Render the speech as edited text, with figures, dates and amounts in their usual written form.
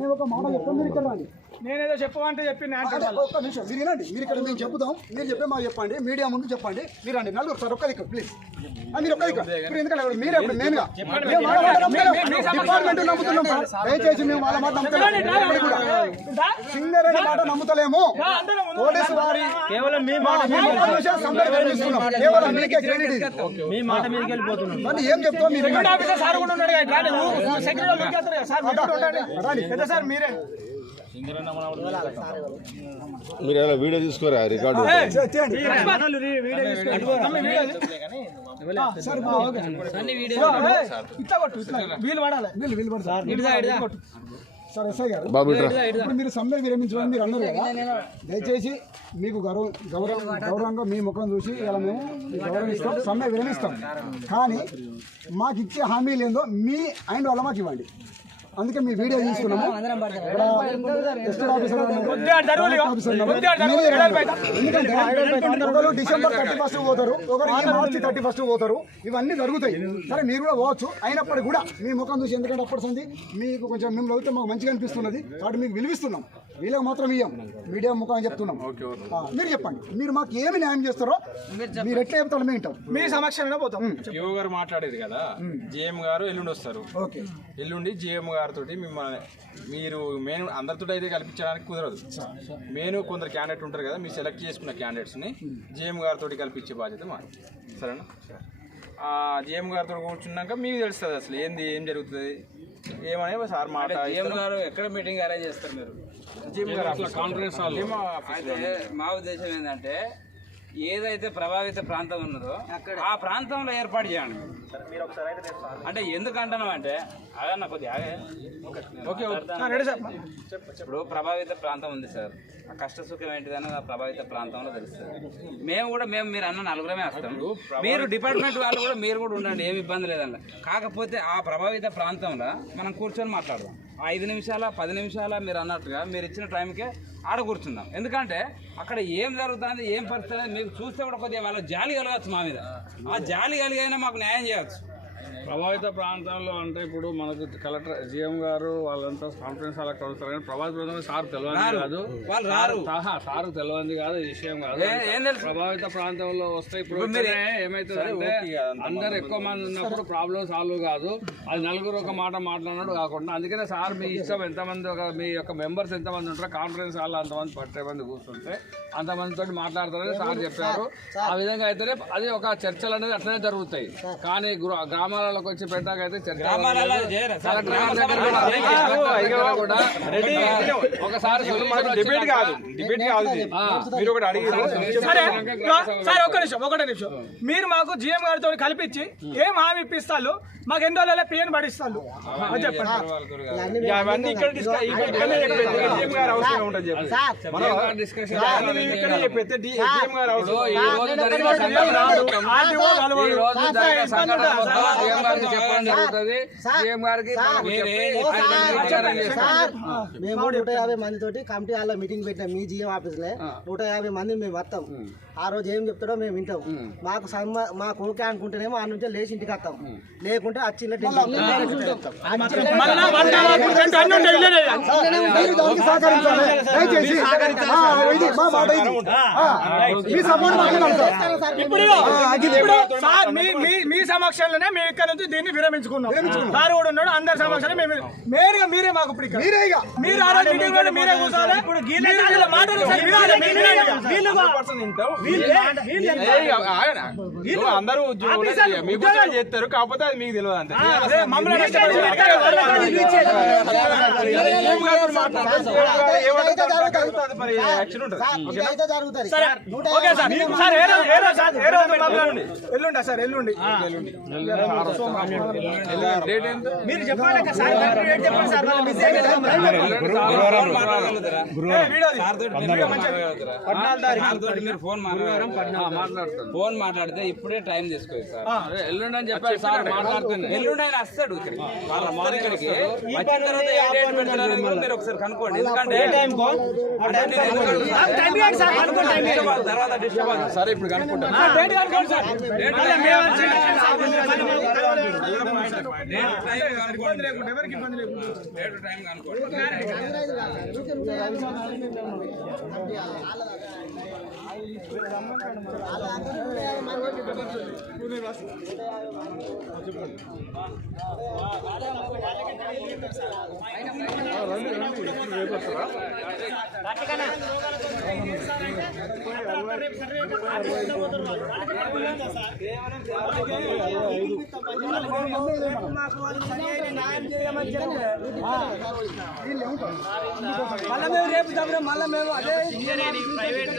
నేను ఒక మాట చెప్తాను, మీరు ఇక్కడ రండి. నేనేదో చెప్పమంటే చెప్పిన ఒక్క నిమిషం మీరు వినండి. మీరు ఇక్కడ మేము చెప్తాం, మీరు చెప్పే మాకు చెప్పండి, మీడియా ముందు చెప్పండి. మీరు రండి నలుగురు సార్, ఒక్క దిక్కు ప్లీజ్. మీరు ఒక్క దిక్కు. ఇప్పుడు ఎందుకంటే మీరే మెయిన్గా డిపార్ట్మెంట్ నమ్ముతున్నాం సార్. దయచేసి మేము వాళ్ళ మాట నమ్ముతున్నాం. సింగరేణి మాట నమ్ముతలేము. పోలీసు వారి కేవలం మీ మాట కేవలం మీకే క్రెడిట్ ఇది. మీ మాట మీదకి వెళ్ళిపోతున్నాం. మరి ఏం చెప్తాం మీరు? మీరు ఏమైనా వీడియో తీసుకోరా రికార్డు బాబు ఇప్పుడు మీరు సమ్మె విరమించమని మీరు అన్నారు కదా. దయచేసి మీకు గౌరవంగా మీ ముఖం చూసి ఇలా మేము గౌరవిస్తాం, సమ్మె విరమిస్తాం. కానీ మాకు ఇచ్చే హామీలు ఏందో మీ అయిన వల్ల మాకు ఇవ్వండి. అందుకే మీ వీడియో తీసుకున్నాము. ఒకరు డిసెంబర్ 31 పోతారు, ఒకరు మార్చి 31 పోతారు. ఇవన్నీ జరుగుతాయి. సరే మీరు కూడా పోవచ్చు. అయినప్పటికీ కూడా మీ ముఖం చూసి, ఎందుకంటే అప్పటి సంది మీకు కొంచెం మేము చదివితే మాకు మంచిగా అనిపిస్తున్నది కాబట్టి మీకు విలువిస్తున్నాం. వీళ్ళకి మాత్రం ఇయ్యం, మీడియా ముఖం చెప్తున్నాం. మీరు చెప్పండి, మీరు మాకు ఏమి న్యాయం చేస్తారో మీరు ఎట్లా చెప్తారో మేము వింటాం. మీ సమక్షంలో పోతాం. జిఓ గారు మాట్లాడేది కదా, జిఎం గారు ఎల్లుండి వస్తారు. ఎల్లుండి జిఎం గారితో మిమ్మల్ని మీరు మెయిన్ అందరితో అయితే కల్పించడానికి కుదరదు. మెయిన్ కొందరు క్యాండిడేట్ ఉంటారు కదా, మీరు సెలెక్ట్ చేసుకున్న క్యాండిడేట్స్ని జిఎం గారితో కల్పించే బాధ్యత మాది. సరేనా? జిఎం గారితో కూర్చున్నాక మీకు తెలుస్తుంది అసలు ఏం జరుగుతుంది ఏమనే సార్ మాట. జిఎం గారు ఎక్కడ మీటింగ్ అరేంజ్ చేస్తారు మీరు? జిఎం గారు కాన్ఫరెన్స్ హాల్. అయితే మా ఉద్దేశం ఏంటంటే ఏదైతే ప్రభావిత ప్రాంతం ఉన్నదో ఆ ప్రాంతంలో ఏర్పాటు చేయండి. అంటే ఎందుకంటున్నాం అంటే అదన్న కొద్దిగా ఇప్పుడు ప్రభావిత ప్రాంతం ఉంది సార్, ఆ కష్ట సుఖం ఏంటిదని ఆ ప్రభావిత ప్రాంతంలో తెలుస్తుంది. మేము మీరు అన్న నలుగురమే వస్తాం. మీరు డిపార్ట్మెంట్ వాళ్ళు కూడా మీరు కూడా ఉండండి, ఏమి ఇబ్బంది లేదన్న. కాకపోతే ఆ ప్రభావిత ప్రాంతంలో మనం కూర్చొని మాట్లాడదాం. 5 నిమిషాల 10 నిమిషాల మీరు అన్నట్టుగా మీరు ఇచ్చిన టైంకే ఆడ కూర్చుందాం. ఎందుకంటే అక్కడ ఏం జరుగుతుంది, ఏం పరిస్థితి మీకు చూస్తే కూడా కొద్దిగా వాళ్ళ జాలి కలగచ్చు మా మీద. ఆ జాలి కలిగైనా మాకు న్యాయం చేయవచ్చు. ప్రభావిత ప్రాంతాల్లో అంటే ఇప్పుడు మనకు కలెక్టర్ జిఎం గారు వాళ్ళంతా కాన్ఫరెన్స్ హాల్ అక్కడ వస్తారు. కానీ ప్రభావిత ప్రాంతంలో సార్ తెలియదు కాదు, వాళ్ళు రారు. సార్ తెలియదు కాదు, ఈ విషయం కాదు. ప్రభావిత ప్రాంతంలో వస్తే ఇప్పుడు ఏమైతుందంటే అందరు ఎక్కువ మంది ఉన్నప్పుడు ప్రాబ్లం సాల్వ్ కాదు. అది నలుగురు ఒక మాట మాట్లాడినాడు కాకుండా, అందుకనే సార్ మీ ఇష్టం ఎంతమంది మీ యొక్క మెంబర్స్ ఎంతమంది ఉంటారో కాన్ఫరెన్స్ హాల్లో అంతమంది 10 మంది కూర్చుంటే అంతమందితో మాట్లాడతారని సార్ చెప్పారు. ఆ విధంగా అయితేనే అది ఒక చర్చలు అనేది అట్లనే జరుగుతాయి. కానీ గ్రామాలకు వచ్చి పెట్టాకైతే ఒకసారి డిబేట్ కాదు మీరు ఒకటి అడిగారు. ఒకటే నిమిషం మీరు మాకు జిఎం గారితో కల్పించి ఏం హామీ ఇప్పిస్తారు, మాకు ఎన్ని రోజుల పిఎన్ పడిస్తారు చెప్పండి. అవన్నీ ఇక్కడ మేము 150 మందితోటి కమిటీ హాల్లో మీటింగ్ పెట్టాం. మీ జిఎం ఆఫీస్ లో 150 మంది మేము వస్తాం. ఆ రోజు ఏం చెప్తాడో మేము వింటాం. మాకు ఓకే అనుకుంటేనేమో ఆ నుంచి లేచి ఇంటికి వస్తాం, లేకుంటే వచ్చిన మీ సమక్షంలోనే మేము ఇక్కడ నుంచి దీన్ని విరమించుకున్నాం. సార్ కూడా ఉన్నాడు, అందరి సమక్షంలో మేరుగా మీరే మాకు ఇప్పుడు మీరు మీరే కూర్చోవాలి. అందరూ ఉద్యోగాలు చేస్తారు, కాకపోతే అది మీకు తెలియదు అంతే. ఎల్లుండా సార్? ఎల్లుండి మీరు చెప్పాలి. ఫోన్ మాట్లాడితే ఇప్పుడే టైం తీసుకోవాలి సార్. ఎల్లుండి అని చెప్పారు సార్, మాట్లాడుతున్నాను. ఎల్లుండి ఆయన వస్తాడు ఇక్కడికి. మీరు ఒకసారి ఒకసారి కనుక్కోండి, ఎందుకంటే తర్వాత డిస్టర్బ్ సరే ఇప్పుడు కనుక్కుంటాను. మళ్ళీ మేము రేపు మళ్ళీ మేము అదే ప్రైవేట్